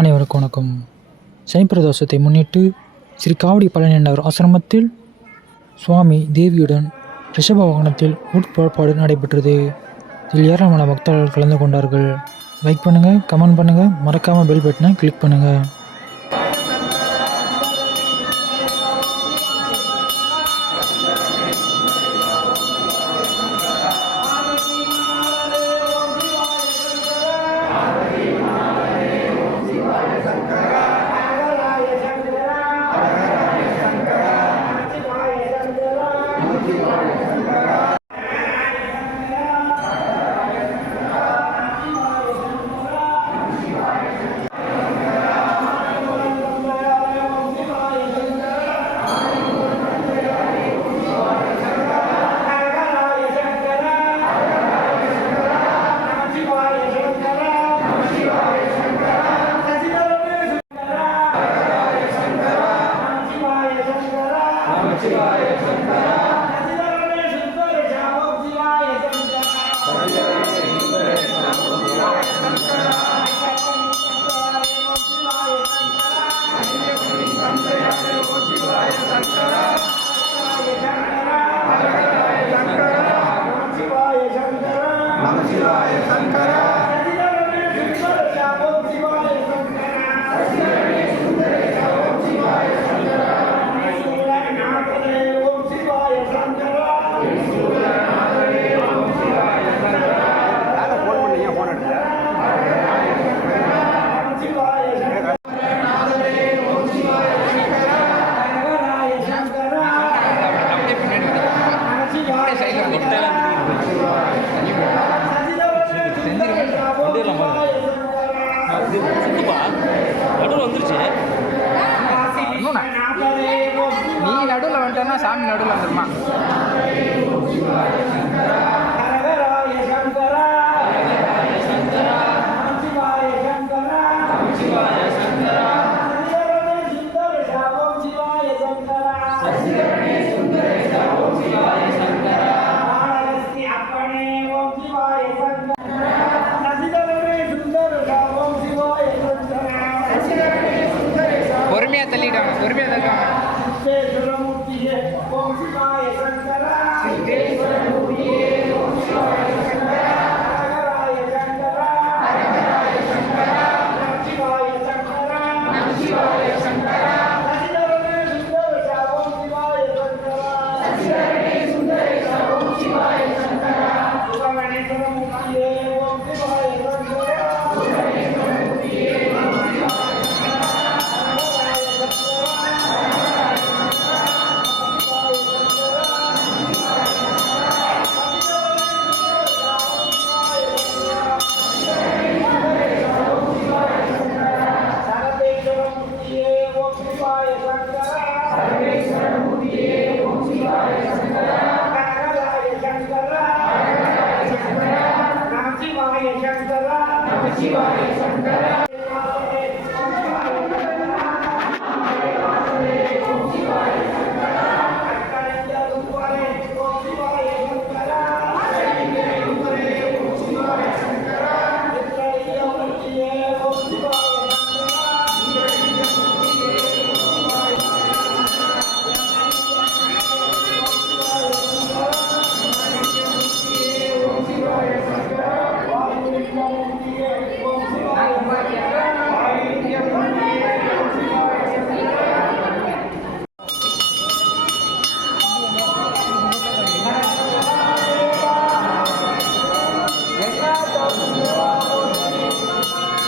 அனைவருக்கும் வணக்கம். சனிப்பிரதோஷத்தை முன்னிட்டு ஸ்ரீ காவடி பழனியன்னார் ஆசிரமத்தில் சுவாமி தேவியுடன் ரிஷப வாகனத்தில் உட்புறப்பாடு நடைபெற்றது. இதில் ஏராளமான பக்தர்கள் கலந்து கொண்டார்கள். லைக் பண்ணுங்கள் கமெண்ட் பண்ணுங்கள் மறக்காமல் பெல் பட்டனை கிளிக் பண்ணுங்கள் Hare Krishna நடுவில் வந்துருச்சு நீ நடுவில் வந்துட்டேன்னா சாமி நடுவில் வந்துருமா பொறுமையாக santará. శివాయ శంకరా